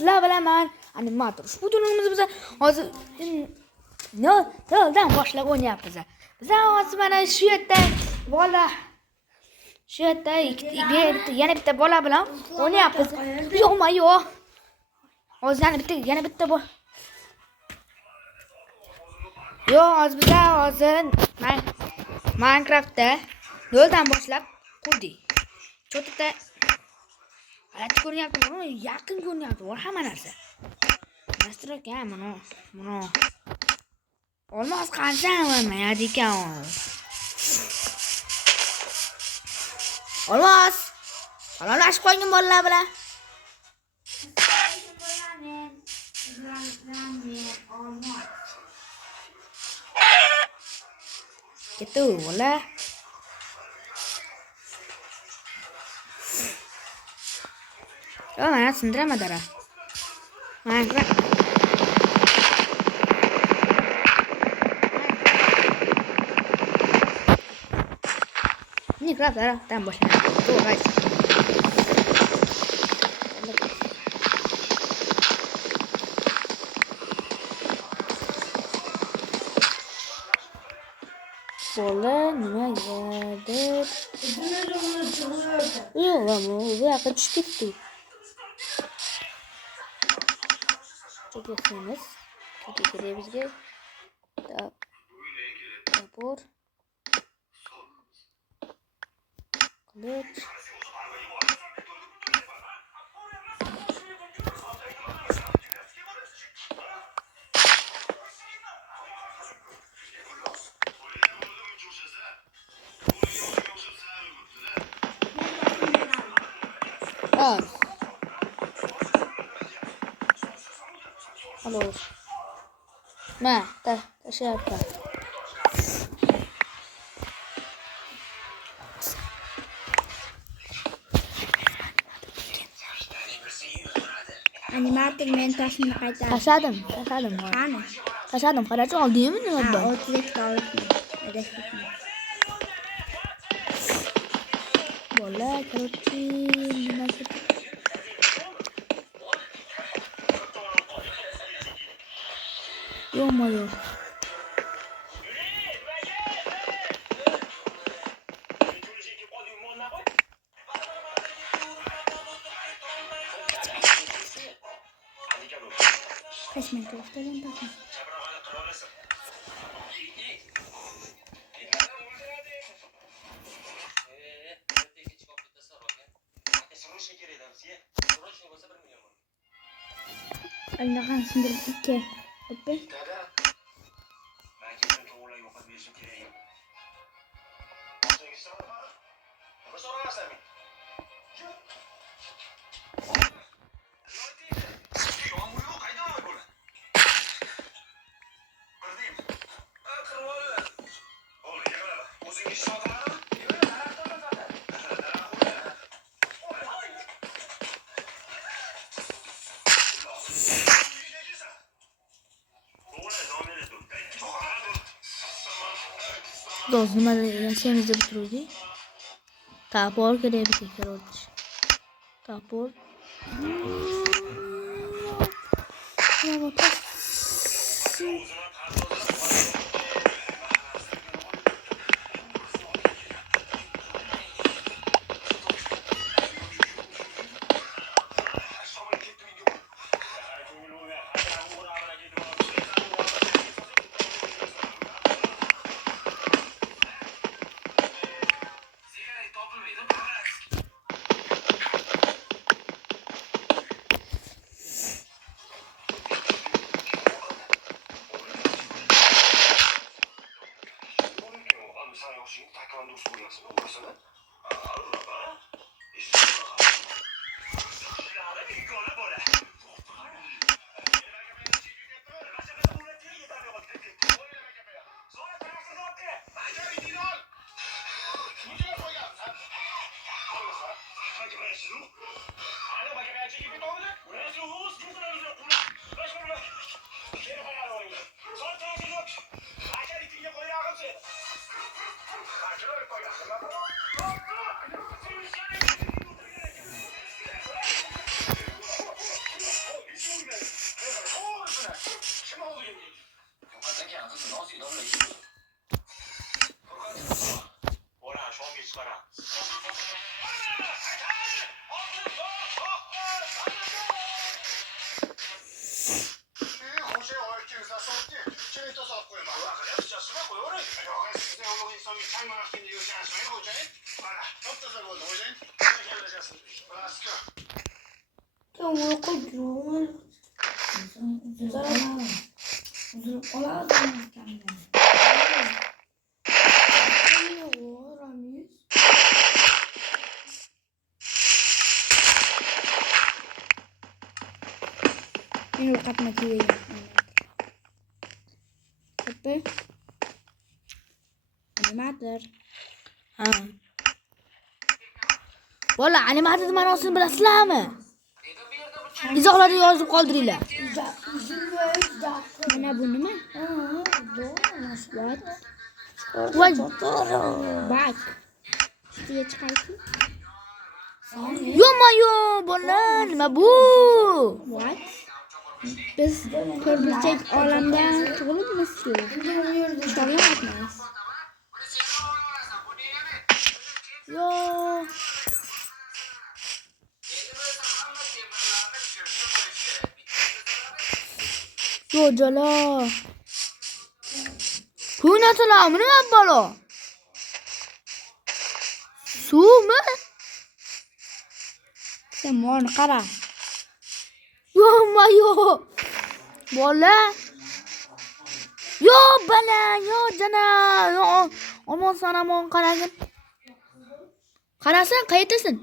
sizlar bilan men animator. Ushbu tunimizni biz hozir noldan boshlab o'ynayapmiz. Biz hozir mana shu yerda bola shu yerda yana bitta bola bilan o'ynayapmiz. Yo'q. Hozir yana bitta bola. Yo'q, hozir biz hozir Minecraftda noldan boshlab qurdik. Cho'tda Alat ko'ryapti, buni yaqin ko'ryapti, bor hamma narsa. Nastroy ekan buni. Olmos qancham bo'lmayadi ekan. Olmos. Salomlashib qo'ying bolalar bilan. Ketdi bola. Mana sindiraman dara. Minecraft. Minecraft dara, tam boshlanadi. To'g'ri. Bola nimagadir? Yo'q, bu yoqqa tushib ketdi. Çekilseniz kerakli bizga topor kılıç Halo. Nah, siapa? Animator men taşını qaytar. Tashadim. Qani? Tashadim, qarachi oldingmi nima Ha, bor? o'tlikda olibman. Adashibman. Bola, короче, nima Yo'q. Kaç metre üstten bakın. Allah'ın sınırı iki. Öpün. Dois números cenas de Brudi. Tá, por que deve ter carotes. Tá, por. Vou botar. Ini ukat mati ya. Apa? Animator. Ha. Bola animatsiya ma'nosini bilasizlarmi? Izohlarda yozib qoldiringlar. Mana bu nima? Voy, Bak. Ustiga chiqaychi. yo-mayo, bola, nima bu? What? Biz ko'rbilchak olamda tug'ilibmiz-ku. Ishonmayapmiz. Yo. Yo jala. Bu narsalar nima balo? Suvmi? Sen moni qara. Yo-mayo. Bola. Yo bala, yo jana, yo omon sanamon qaragin. Qarasan, qayerdasan?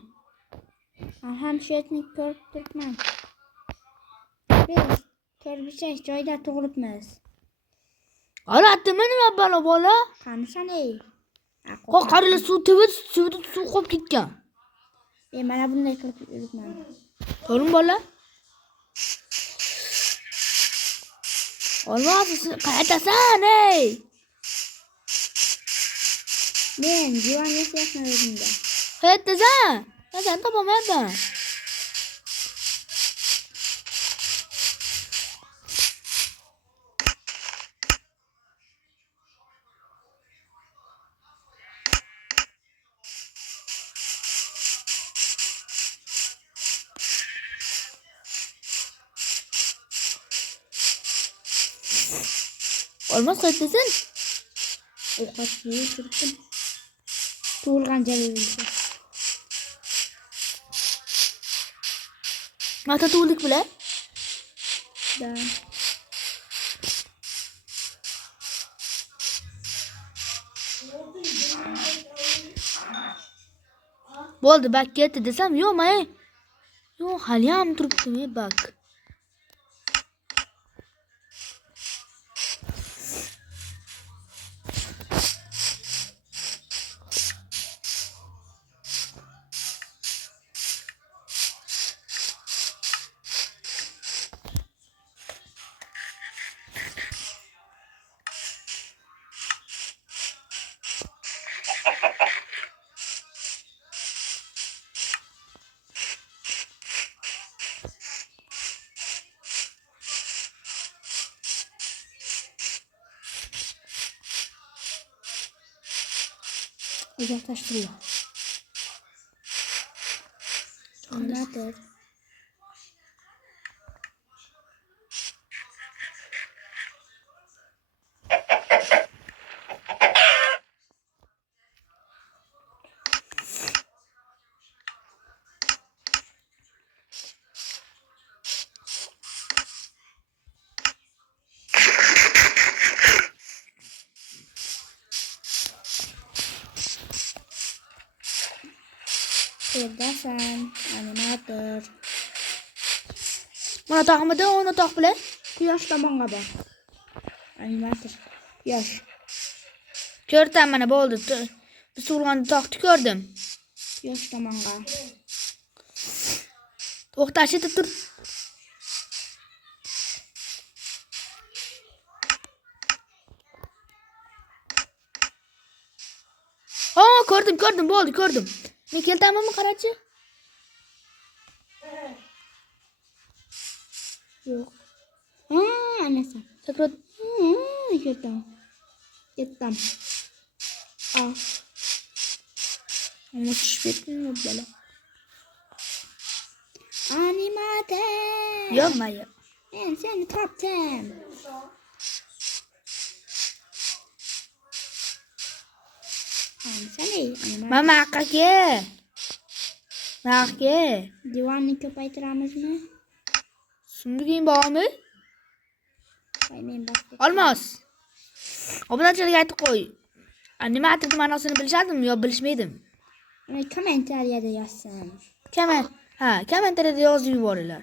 Ham shu yerni ko'rib turibman. Biz ko'rbilchak joyda tug'ilibmiz. Olatdimi nima balo bola? Qanisan ey? Qaranglar, suvda suv qolib ketgan. Mana bunday qilib yuribman. To'g'rimi bola? Olmos, qayerdasan ey? Men divan yasayapman o'zimda. Qayerdasan? Sen topolmayapman. Olmos, qayerdasan? Ovqat yeyib turibdim. Tug'ilgan joyimda. Mata tug'ildik bilan. Da. Bo'ldi, bak ketdi desam, yo'q, men. Yo'q, hali ham turibdi, bak. Uzoqlashtirdi. Animator. Kedasan, animator. Mana tog'midi, uni tog' bilan. Quyosh tomonga bor. Animator. Quyosh. Ko'rdim, mana bo'ldi. Biz tug'ilgan tog'ni ko'rdim. Quyosh tomonga. O'qtash etib tur. Ha, ko'rdim, bo'ldi, ko'rdim. Men keltammi, qarachi? Yo'q. Ha, anasan. Sakrot. Ketdim. Ama tushib ketdimi bola? Animator. Yo'qmi? Men seni topdim. Qanisan ey? Animator. Mama aqqa ke. Naqqa. Divonni ko'paytiramizmi? Sunduking bormi? Voy, men bosib. Olmos. Obunachilarga aytib qo'y. Nima aytdi ma'nosini bilishadimi yo bilishmaydimi? Uni kommentariyada yozsin. Kommentariyada yozib yuboringlar.